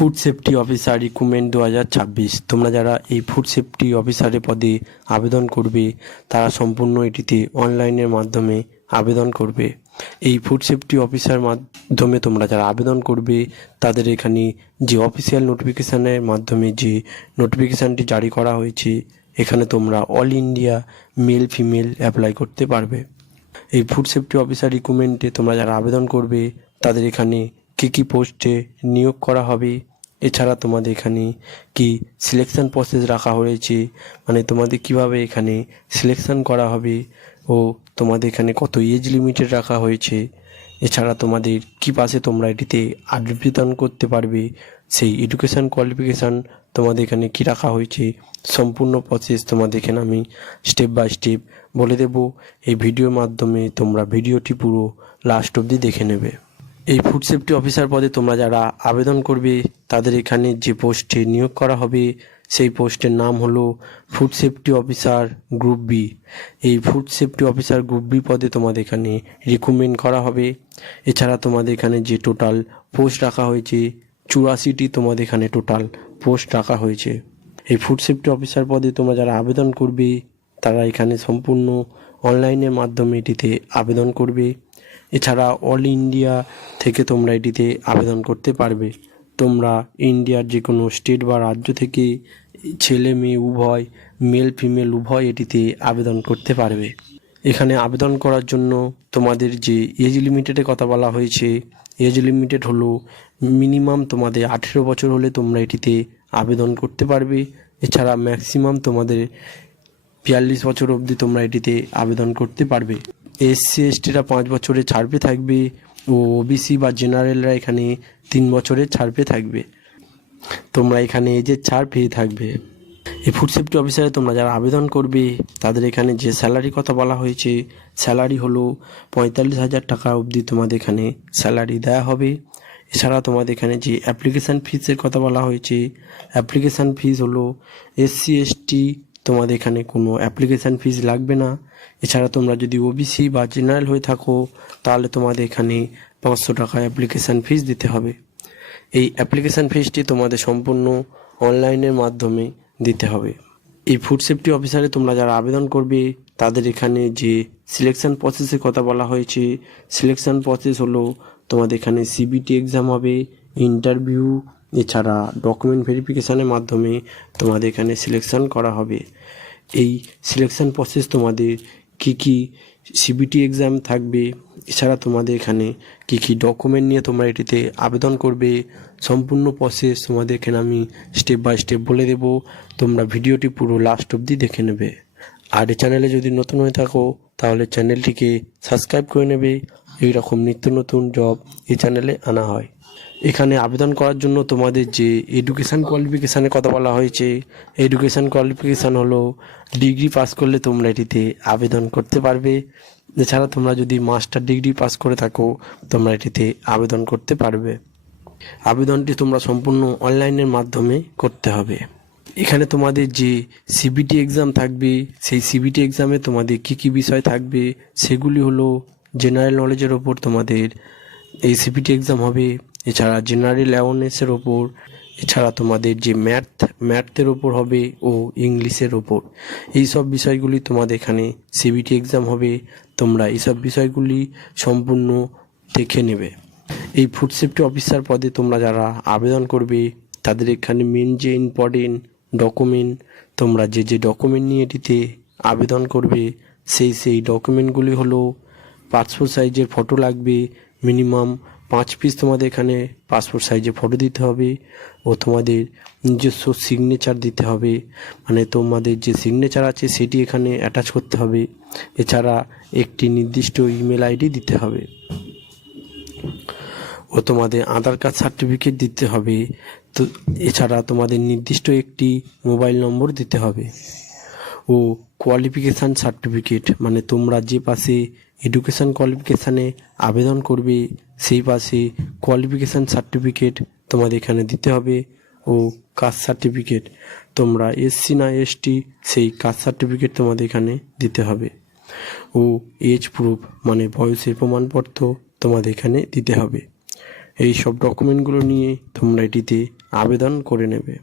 Food safety officer recruitment 2026। তোমরা যারা এই ফুড সেফটি অফিসারের পদে আবেদন করবে তারা সম্পূর্ণ এটিতে অনলাইনের মাধ্যমে আবেদন করবে। এই ফুড সেফটি অফিসার মাধ্যমে তোমরা যারা আবেদন করবে তাদের এখানে যে অফিসিয়াল নোটিফিকেশানের মাধ্যমে যে নোটিফিকেশানটি জারি করা হয়েছে, এখানে তোমরা all India male female apply করতে পারবে। এই ফুড সেফটি অফিসার রিক্রুটমেন্টে তোমরা যারা আবেদন করবে তাদের এখানে কী পোস্টে নিয়োগ করা হবে, এছাড়া তোমাদের এখানে কি সিলেকশন প্রসেস রাখা হয়েছে, মানে তোমাদের কিভাবে এখানে সিলেকশন করা হবে ও তোমাদের এখানে কত এজ লিমিটেড রাখা হয়েছে, এছাড়া তোমাদের কি পাশে তোমরা এটিতে আবেদন করতে পারবে, সেই এডুকেশান কোয়ালিফিকেশান তোমাদের এখানে কি রাখা হয়েছে, সম্পূর্ণ প্রসেস তোমাদের এখানে আমি স্টেপ বাই স্টেপ বলে দেব। এই ভিডিওর মাধ্যমে তোমরা ভিডিওটি পুরো লাস্ট অবধি দেখে নেবে। এই ফুড সেফটি অফিসার পদে তোমরা যারা আবেদন করবে তাদের এখানে যে পোস্টে নিয়োগ করা হবে সেই পোস্টের নাম হলো food safety officer group B. এই food safety officer group B পদে তোমাদের এখানে রিক্রুটমেন্ট করা হবে। এছাড়া তোমাদের এখানে যে টোটাল পোস্ট রাখা হয়েছে 84টি তোমাদের এখানে টোটাল পোস্ট রাখা হয়েছে। এই ফুড সেফটি অফিসার পদে তোমরা যারা আবেদন করবে তারা এখানে সম্পূর্ণ অনলাইনের মাধ্যমে এটিতে আবেদন করবে। এছাড়া অল ইন্ডিয়া থেকে তোমরা এটিতে আবেদন করতে পারবে। তোমরা ইন্ডিয়ার যে কোনো স্টেট বা রাজ্য থেকে ছেলে মেয়ে উভয়, মেল ফিমেল উভয় এটিতে আবেদন করতে পারবে। এখানে আবেদন করার জন্য তোমাদের যে এজ লিমিটেডের কথা বলা হয়েছে, এজ লিমিটেড হলো মিনিমাম তোমাদের 18 বছর হলে তোমরা এটিতে আবেদন করতে পারবে। এছাড়া ম্যাক্সিমাম তোমাদের 42 বছর অবধি তোমরা এটিতে আবেদন করতে পারবে। এসসি এসটিরা 5 বছরের ছাড় পেয়ে থাকবে ও ওবিসি বা জেনারেলরা এখানে 3 বছরের ছাড় পেয়ে থাকবে। তোমরা এখানে এজের ছাড় পেয়ে থাকবে। এই ফুড সেফটি অফিসারে তোমরা যারা আবেদন করবে তাদের এখানে যে স্যালারি কথা বলা হয়েছে, স্যালারি হলো 45,000 টাকা অবধি তোমাদের এখানে স্যালারি দেওয়া হবে। এছাড়া তোমাদের এখানে যে অ্যাপ্লিকেশান ফিসের কথা বলা হয়েছে, অ্যাপ্লিকেশান ফিস হলো এসসি এসটি তোমাদের এখানে কোনো অ্যাপ্লিকেশান ফিস লাগবে না। এছাড়া তোমরা যদি ওবিসি বা জেনারেল হয়ে থাকো তাহলে তোমাদের এখানে 500 টাকা অ্যাপ্লিকেশান ফিস দিতে হবে। এই অ্যাপ্লিকেশান ফিসটি তোমাদের সম্পূর্ণ অনলাইনের মাধ্যমে দিতে হবে। এই ফুড সেফটি অফিসারে তোমরা যারা আবেদন করবে তাদের এখানে যে সিলেকশন প্রসেসের কথা বলা হয়েছে, সিলেকশন প্রসেস হলো তোমাদের এখানে সিবিটি এক্সাম হবে, ইন্টারভিউ, এছাড়া ডকুমেন্ট ভেরিফিকেশানের মাধ্যমে তোমাদের এখানে সিলেকশন করা হবে। এই সিলেকশন প্রসেস তোমাদের কি সিবিটি এক্সাম থাকবে, এছাড়া তোমাদের এখানে কি ডকুমেন্ট নিয়ে তোমরা এটিতে আবেদন করবে, সম্পূর্ণ প্রসেস তোমাদের এখানে আমি স্টেপ বাই স্টেপ বলে দেব। তোমরা ভিডিওটি পুরো লাস্ট অবধি দেখে নেবে। আর এই চ্যানেলে যদি নতুন হয়ে থাকো তাহলে চ্যানেলটিকে সাবস্ক্রাইব করে নেবে। এই রকম নিত্য নতুন জব এই চ্যানেলে আনা হয়। এখানে আবেদন করার জন্য তোমাদের যে এডুকেশান কোয়ালিফিকেশানের কথা বলা হয়েছে, এডুকেশান কোয়ালিফিকেশান হলো ডিগ্রি পাস করলে তোমরা এটিতে আবেদন করতে পারবে। এছাড়া তোমরা যদি মাস্টার ডিগ্রি পাস করে থাকো তোমরা এটিতে আবেদন করতে পারবে। আবেদনটি তোমরা সম্পূর্ণ অনলাইনের মাধ্যমে করতে হবে। এখানে তোমাদের যে সিবিটি এক্সাম থাকবে সেই সিবিটি এক্সামে তোমাদের কি বিষয় থাকবে সেগুলি হলো জেনারেল নলেজের ওপর তোমাদের এই সিবিটি এক্সাম হবে। এছাড়া জেনারেল অ্যাওয়ারনেসের ওপর, এছাড়া তোমাদের যে ম্যাথের ওপর হবে ও ইংলিশের ওপর, এই সব বিষয়গুলি তোমাদের এখানে সিবিটি এক্সাম হবে। তোমরা এইসব বিষয়গুলি সম্পূর্ণ দেখে নেবে। এই ফুড সেফটি অফিসার পদে তোমরা যারা আবেদন করবে তাদের এখানে মেন যে ইম্পর্টেন্ট ডকুমেন্ট, তোমরা যে ডকুমেন্ট নিয়ে এটিতে আবেদন করবে সেই ডকুমেন্টগুলি হলো পাসপোর্ট সাইজের ফটো লাগবে, মিনিমাম 5 পিস তোমাদের এখানে পাসপোর্ট সাইজে ফটো দিতে হবে ও তোমাদের নিজস্ব সিগনেচার দিতে হবে, মানে তোমাদের যে সিগনেচার আছে সেটি এখানে অ্যাটাচ করতে হবে। এছাড়া একটি নির্দিষ্ট ইমেল আইডি দিতে হবে ও তোমাদের আধার কার্ড সার্টিফিকেট দিতে হবে। তো এছাড়া তোমাদের নির্দিষ্ট একটি মোবাইল নম্বর দিতে হবে ও কোয়ালিফিকেশান সার্টিফিকেট, মানে তোমরা যে পাশে এডুকেশান কোয়ালিফিকেশানে আবেদন করবে সেই পাশে কোয়ালিফিকেশান সার্টিফিকেট তোমাদের এখানে দিতে হবে ও কাস্ট সার্টিফিকেট, তোমরা এসসি না এসটি সেই কাস্ট সার্টিফিকেট তোমাদের এখানে দিতে হবে ও এজ প্রুফ মানে বয়সের প্রমাণপত্র তোমাদের এখানে দিতে হবে। এই সব ডকুমেন্টগুলো নিয়ে তোমরা এটিতে আবেদন করে নেবে।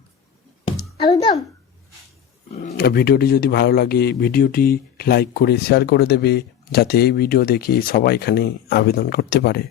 আবেদন। ভিডিওটি যদি ভালো লাগে ভিডিওটি লাইক করে শেয়ার করে দেবে, যাতে এই ভিডিও দেখে সবাই এখানে আবেদন করতে পারে।